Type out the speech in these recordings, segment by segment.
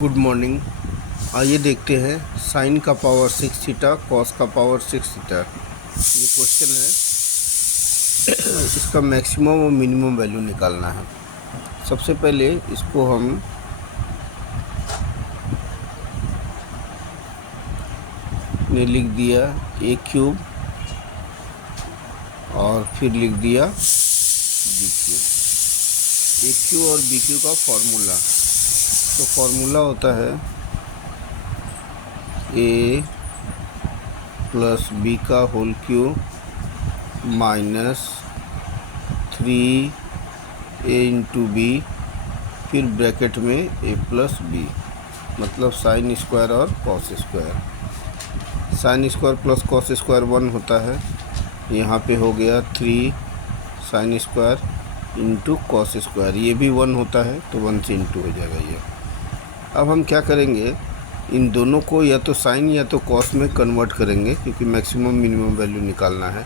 Good morning. आइए देखते हैं साइन का पावर 6 थीटा कॉस का पावर 6 थीटा। ये क्वेश्चन है। इसका मैक्सिमम और मिनिमम वैल्यू निकालना है। सबसे पहले इसको हम ने लिख दिया ए क्यूब और फिर लिख दिया बी क्यूब। ए क्यूब और बी क्यूब का फॉर्मूला, तो फॉर्मूला होता है ए प्लस बी का whole cube minus 3a into b, फिर ब्रैकेट में a प्लस बी, मतलब साइन स्क्वायर और cos square. Sine square plus cos square 1 होता है। यहाँ पे हो गया 3 sine square into cos square, ये भी 1 होता है तो 1 से इंटू हो जाएगा ये। अब हम क्या करेंगे, इन दोनों को या तो साइन या तो कॉस में कन्वर्ट करेंगे, क्योंकि मैक्सिमम मिनिमम वैल्यू निकालना है।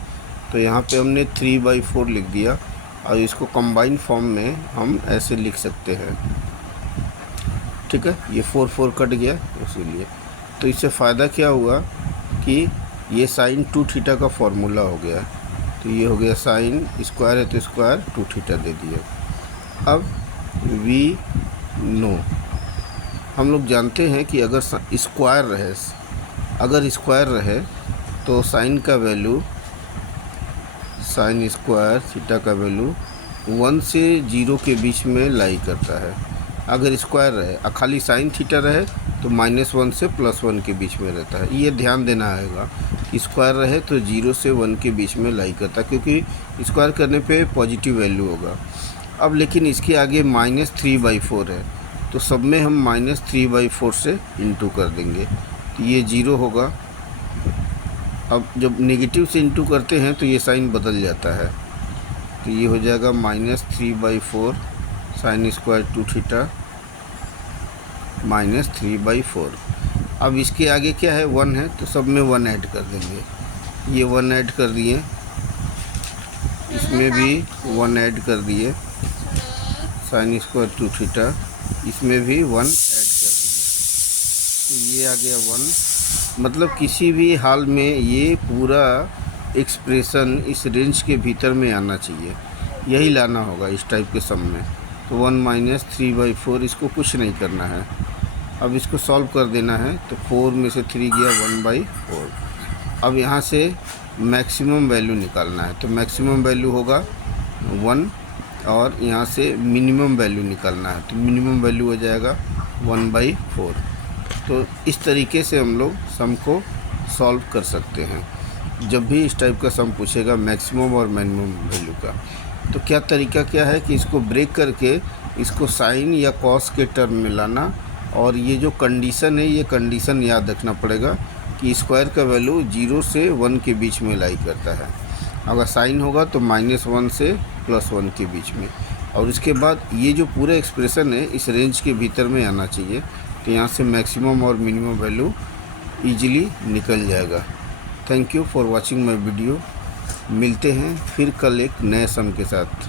तो यहाँ पे हमने 3/4 लिख दिया और इसको कंबाइन फॉर्म में हम ऐसे लिख सकते हैं। ठीक है, ये 4 कट गया इसीलिए। तो इससे फ़ायदा क्या हुआ कि ये साइन 2 थीटा का फॉर्मूला हो गया। तो ये हो गया साइन स्क्वायर है तो स्क्वायर 2 थीटा दे दिया। अब वी नो, हम लोग जानते हैं कि अगर स्क्वायर रहे तो साइन का वैल्यू, साइन स्क्वायर थीटा का वैल्यू 1 से 0 के बीच में लाई करता है। अगर स्क्वायर रहे, खाली साइन थीटा रहे तो -1 से +1 के बीच में रहता है। ये ध्यान देना आएगा कि स्क्वायर रहे तो 0 से 1 के बीच में लाई करता है, क्योंकि स्क्वायर करने पे पॉजिटिव वैल्यू होगा। अब लेकिन इसके आगे -3/4 है, तो सब में हम -3/4 से इंटू कर देंगे तो ये 0 होगा। अब जब नेगेटिव से इंटू करते हैं तो ये साइन बदल जाता है, तो ये हो जाएगा -3/4 साइन स्क्वायर 2 थीटा -3/4। अब इसके आगे क्या है, 1 है, तो सब में 1 ऐड कर देंगे। ये 1 ऐड कर दिए, इसमें भी 1 ऐड कर दिए, साइन स्क्वायर 2 थीटा, इसमें भी 1 ऐड कर दिए, तो ये आ गया 1। मतलब किसी भी हाल में ये पूरा एक्सप्रेशन इस रेंज के भीतर में आना चाहिए, यही लाना होगा इस टाइप के सम में। तो 1 - 3/4, इसको कुछ नहीं करना है। अब इसको सॉल्व कर देना है, तो 4 में से 3 गया 1/4। अब यहाँ से मैक्सिमम वैल्यू निकालना है, तो मैक्सिमम वैल्यू होगा 1 और यहाँ से मिनिमम वैल्यू निकालना है, तो मिनिमम वैल्यू हो जाएगा 1/4। तो इस तरीके से हम लोग सम को सॉल्व कर सकते हैं जब भी इस टाइप का सम पूछेगा मैक्सिमम और मिनिमम वैल्यू का। तो क्या तरीका क्या है कि इसको ब्रेक करके इसको साइन या कॉस के टर्म में लाना, और ये जो कंडीशन है ये कंडीशन याद रखना पड़ेगा कि स्क्वायर का वैल्यू 0 से 1 के बीच में लाई करता है। अगर साइन होगा तो -1 से +1 के बीच में, और इसके बाद ये जो पूरा एक्सप्रेशन है इस रेंज के भीतर में आना चाहिए। तो यहाँ से मैक्सिमम और मिनिमम वैल्यू इजीली निकल जाएगा। Thank you for watching my video. मिलते हैं फिर कल एक नए सम के साथ।